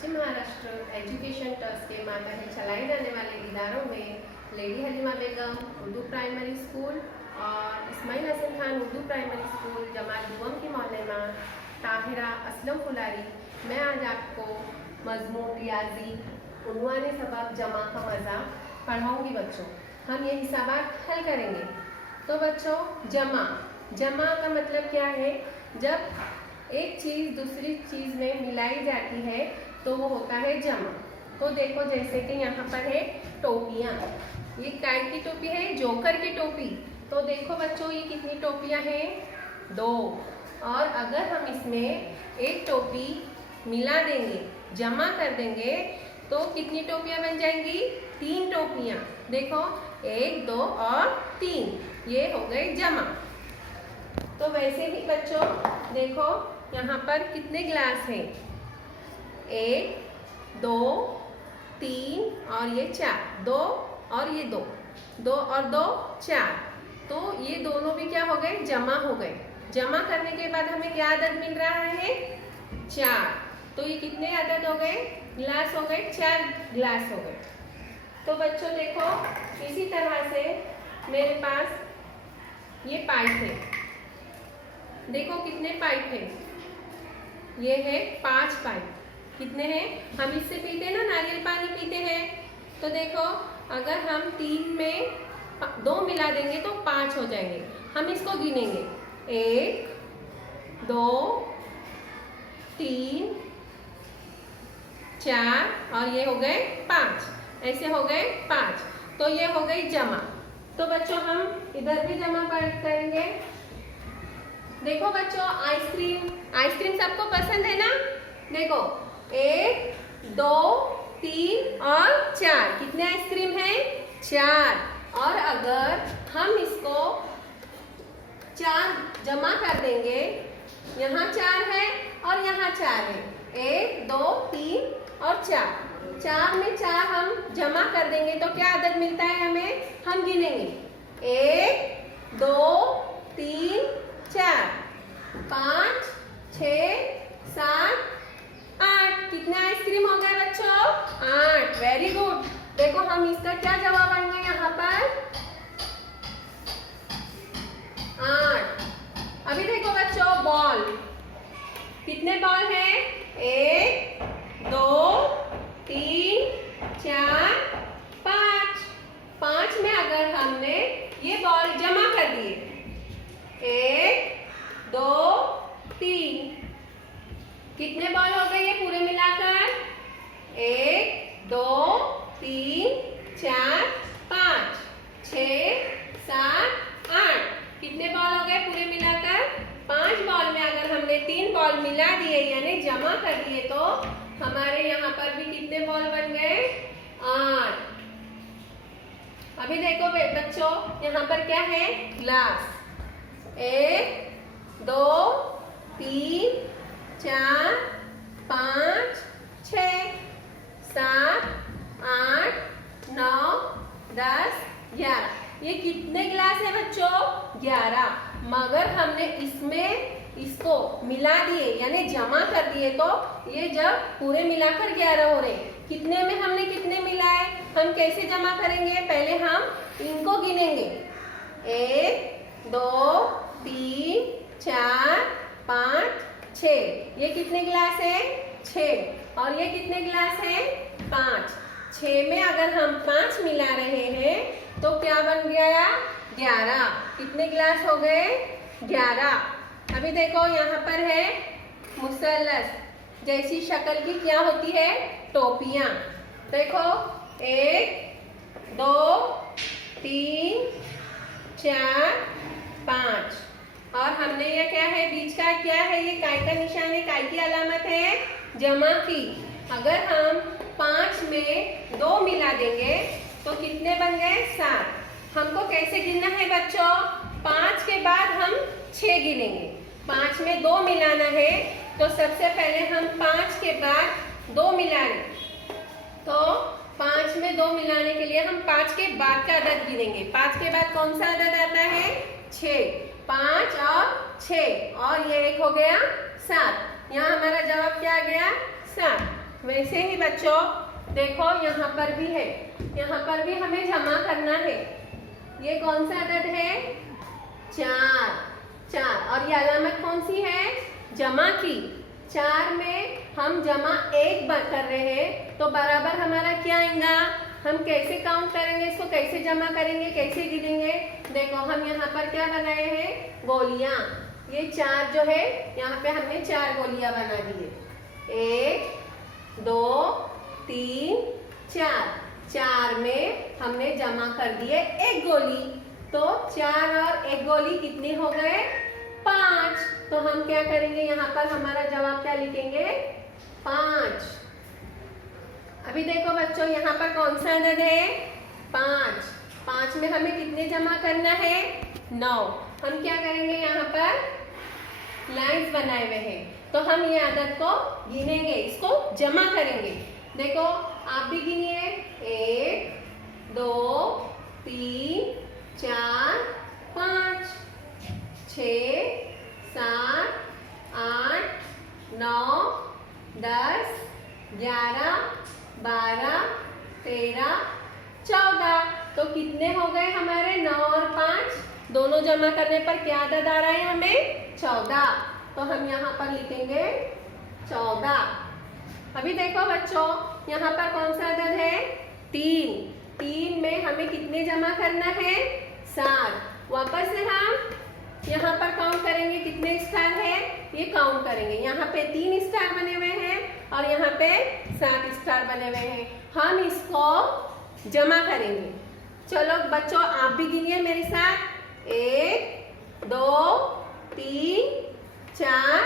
पश्चिम Maharashtra education trust के मातहत चलाए जाने वाले इदारों में लेडी हलीमा बेगम उर्दू प्राइमरी स्कूल और इस्माइल हसन खान उर्दू प्राइमरी स्कूल जमात दुआम की मौलमा ताहिरा असलम फुलारी, मैं आज आपको मजमून रियाजी उन्वान सबब जमा का मज़ा पढ़ाऊँगी। बच्चों, हम ये हिसाबात हल करेंगे। तो बच्चों, जमा का मतलब क्या है? जब एक चीज़ दूसरी चीज़ में मिलाई जाती है तो वो होता है जमा। तो देखो, जैसे कि यहाँ पर है टोपियाँ। ये काय की टोपी है? जोकर की टोपी। तो देखो बच्चों, ये कितनी टोपियाँ हैं? 2। और अगर हम इसमें एक टोपी मिला देंगे, जमा कर देंगे, तो कितनी टोपियाँ बन जाएंगी? 3 टोपियाँ। देखो, 1, 2 और 3, ये हो गए जमा। तो वैसे ही बच्चों देखो, यहाँ पर कितने ग्लास हैं? 1, 2, 3 और ये 4। 2 और ये 2, 2 और 2 4। तो ये दोनों भी क्या हो गए? जमा हो गए। जमा करने के बाद हमें क्या अदद मिल रहा है? 4। तो ये कितने अदद हो गए? ग्लास हो गए? 4 ग्लास हो गए। तो बच्चों देखो, इसी तरह से मेरे पास ये पाइप है। देखो कितने पाइप है? ये है 5 पाइप। कितने हैं? हम इससे पीते हैं ना, नारियल पानी पीते हैं। तो देखो, अगर हम 3 में 2 मिला देंगे तो 5 हो जाएंगे। हम इसको गिनेंगे, 1, 2, 3, 4 और ये हो गए 5। ऐसे हो गए 5। तो ये हो गई जमा। तो बच्चों, हम इधर भी जमा करेंगे। देखो बच्चों, आइसक्रीम सबको पसंद है ना? देखो, 1, 2, 3 और 4। कितने आइसक्रीम हैं? 4। और अगर हम इसको 4 जमा कर देंगे, यहाँ 4 है और यहाँ 4 है। 1, 2, 3 और 4। 4 में 4 हम जमा कर देंगे तो क्या अदद मिलता है हमें? हम गिनेंगे, 1, 2, 3, 4, 5, 6, 7, 8। कितने आइसक्रीम हो गए बच्चों? 8। Very good. देखो, हम इसका क्या जवाब आएंगे यहाँ पर? 8। अभी देखो बच्चों, बॉल। कितने बॉल हैं? 1, 2, 3, 4, 5। 5 में अगर हमने ये बॉल जमा कर दिए, 1, 2, 3, कितने बॉल हो गए ये पूरे मिलाकर? 1, 2, 3, 4, 5, 6, 7, 8। कितने बॉल हो गए पूरे मिलाकर? 5 बॉल में अगर हमने 3 बॉल मिला दिए यानी जमा कर दिए तो हमारे यहाँ पर भी कितने बॉल बन गए? 8। अभी देखो बच्चों, यहाँ पर क्या है? ग्लास। 1, 2, 3, 4, 5, 6, 7, 8, 9, 10, 11। ये कितने ग्लास है बच्चों? 11। मगर हमने इसको मिला दिए यानी जमा कर दिए तो ये जब पूरे मिलाकर 11 हो रहे। कितने में हमने कितने मिलाए? हम कैसे जमा करेंगे? पहले हम इनको गिनेंगे, 1, 2, 3, 4, 5, 6। ये कितने ग्लास है? 6। और ये कितने ग्लास है? 5। 6 में अगर हम 5 मिला रहे हैं तो क्या बन गया? 11। कितने ग्लास हो गए? 11। अभी देखो, यहाँ पर है मुसल्लस जैसी शक्ल की क्या होती है? टोपियाँ। देखो, 1, 2, 3, 4, 5। और हमने ये क्या है? बीच का क्या है? ये काय का निशान है। काय की अलामत है? जमा की। अगर हम 5 में 2 मिला देंगे तो कितने बन गए? 7। हमको कैसे गिनना है बच्चों? 5 के बाद हम 6 गिनेंगे। 5 में 2 मिलाना है तो सबसे पहले हम 5 के बाद 2 मिलाएंगे। तो 5 में 2 मिलाने के लिए हम 5 के बाद का अदद गिनेंगे। 5 के बाद कौन सा अदद आता है? 6। 5 और 6 और ये एक हो गया 7। यहाँ हमारा जवाब क्या आ गया? 7। वैसे ही बच्चों देखो यहाँ पर भी है, यहाँ पर भी हमें जमा करना है। ये कौन सा अदद है? 4। 4 और ये अलामत कौन सी है? जमा की। 4 में हम जमा 1 कर रहे हैं तो बराबर हमारा क्या आएगा? हम कैसे काउंट करेंगे इसको, कैसे जमा करेंगे, कैसे गिनेंगे? देखो हम यहाँ पर क्या बनाए हैं? गोलियां। ये 4 जो है यहाँ पे हमने 4 गोलियां बना दिए। 1 2 3 4। 4 में हमने जमा कर दिए 1 गोली, तो 4 और 1 गोली कितने हो गए? 5। तो हम क्या करेंगे? यहाँ पर हमारा जवाब क्या लिखेंगे? 5। अभी देखो बच्चों यहाँ पर कौन सा अदद है? 5। 5 में हमें कितने जमा करना है? 9। हम क्या करेंगे? यहाँ पर लाइंस बनाए हुए हैं तो हम ये अदद को गिनेंगे, इसको जमा करेंगे। देखो आप भी गिनिए। 1 2 3 4 5 6 7 8 9 10 11 12 13 14। तो कितने हो गए हमारे? 9 और 5 दोनों जमा करने पर क्या अदद आ रहा है हमें? 14। तो हम यहाँ पर लिखेंगे 14। अभी देखो बच्चों यहाँ पर कौन सा अदद है? 3। 3 में हमें कितने जमा करना है? 7। वापस से हम यहाँ पर काउंट करेंगे कितने स्टार है, ये काउंट करेंगे। यहाँ पे 3 स्टार बने हुए हैं और यहाँ पे 7 स्टार बने हुए हैं। हम इसको जमा करेंगे। चलो बच्चों आप भी गिनिए मेरे साथ। 1 2 3 4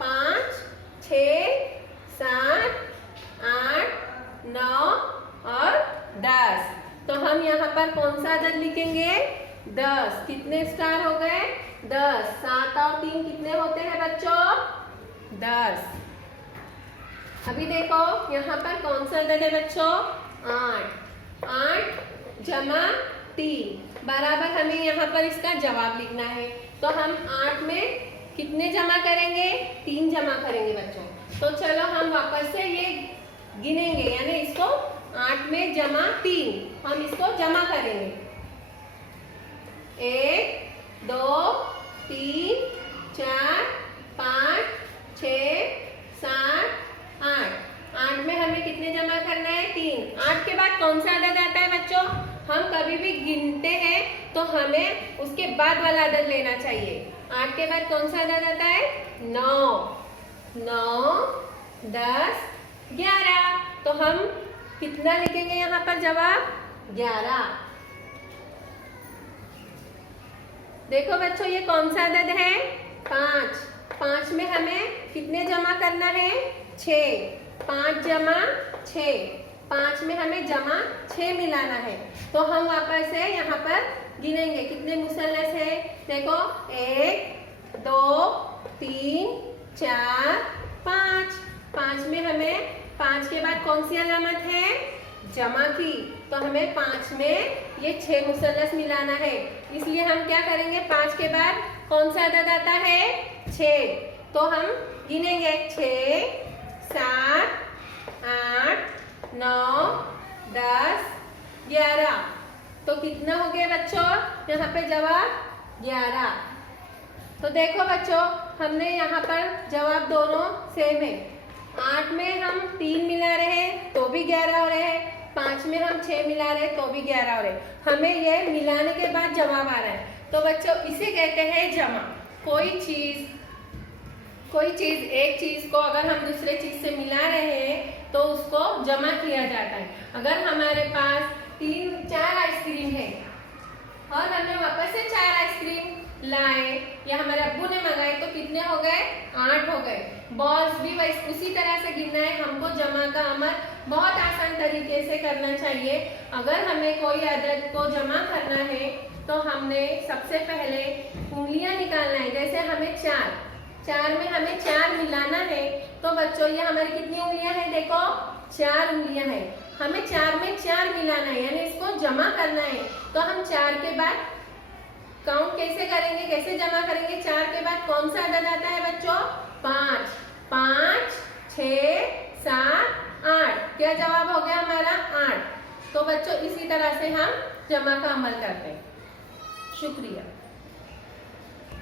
5 6 7 8 9 और 10। तो हम यहाँ पर कौन सा अदद लिखेंगे? 10। कितने स्टार हो गए? 10। 7 और 3 कितने होते हैं बच्चों? 10। अभी देखो यहाँ पर कौन सा अदद है बच्चों? 8। 8 जमा 3 बराबर हमें यहाँ पर इसका जवाब लिखना है। तो हम 8 में कितने जमा करेंगे? 3 जमा करेंगे बच्चों। तो चलो हम वापस से ये गिनेंगे, यानी इसको 8 में जमा 3 हम इसको जमा करेंगे। 1 2 3 4 5 6 7 8। 8 में हमें कितने जमा करना है? 3। 8 के बाद कौन सा अदद आता है बच्चों? हम कभी भी गिनते हैं तो हमें उसके बाद वाला अदद लेना चाहिए। 8 के बाद कौन सा अदद आता है? 9। 9 10 11। तो हम कितना लिखेंगे यहाँ पर जवाब? 11। देखो बच्चों ये कौन सा अदद है? 5। 5 में हमें कितने जमा करना है? 6। 5 जमा 6। 5 में हमें जमा 6 मिलाना है। तो हम वापस से यहाँ पर गिनेंगे कितने मुसल्लस है। देखो 1 2 3 4 5। 5 में हमें 5 के बाद कौन सी अलामत है? जमा की। तो हमें 5 में ये 6 मुसल्लस मिलाना है, इसलिए हम क्या करेंगे? 5 के बाद कौन सा अदद आता है? 6। तो हम गिनेंगे 6 7 8 9 10 11। तो कितना हो गया बच्चों यहाँ पे जवाब? 11। तो देखो बच्चों हमने यहाँ पर जवाब दोनों सेम है। 8 में हम 3 मिला रहे हैं तो भी 11 हो रहे हैं, 5 में हम 6 मिला रहे हैं तो भी 11 हो रहे हैं। हमें ये मिलाने के बाद जवाब आ रहा है। तो बच्चों इसे कहते हैं जमा। कोई चीज एक चीज को अगर हम दूसरे चीज से मिला रहे हैं तो उसको जमा किया जाता है। अगर हमारे पास 4 आइसक्रीम है और हमने वापस से 4 आइसक्रीम लाए या हमारे अब्बू ने मंगाए तो कितने हो गए? 8 हो गए। बॉल्स भी वैसे उसी तरह से गिनना है हमको। जमा का अमल बहुत आसान तरीके से करना चाहिए। अगर हमें कोई अदद को जमा करना है तो हमने सबसे पहले उंगलियां निकालना है। जैसे हमें 4 में हमें 4 मिलाना है तो बच्चों ये हमारी कितनी उंगलियां हैं? देखो 4 उंगलियां हैं। हमें 4 में 4 मिलाना है यानी इसको जमा करना है। तो हम 4 के बाद काउंट कैसे करेंगे, कैसे जमा करेंगे? 4 के बाद कौन सा अदद आता है बच्चों? 5। 5 6 7 क्या जवाब हो गया हमारा 8। तो बच्चों इसी तरह से हम जमा का अमल करते हैं। शुक्रिया।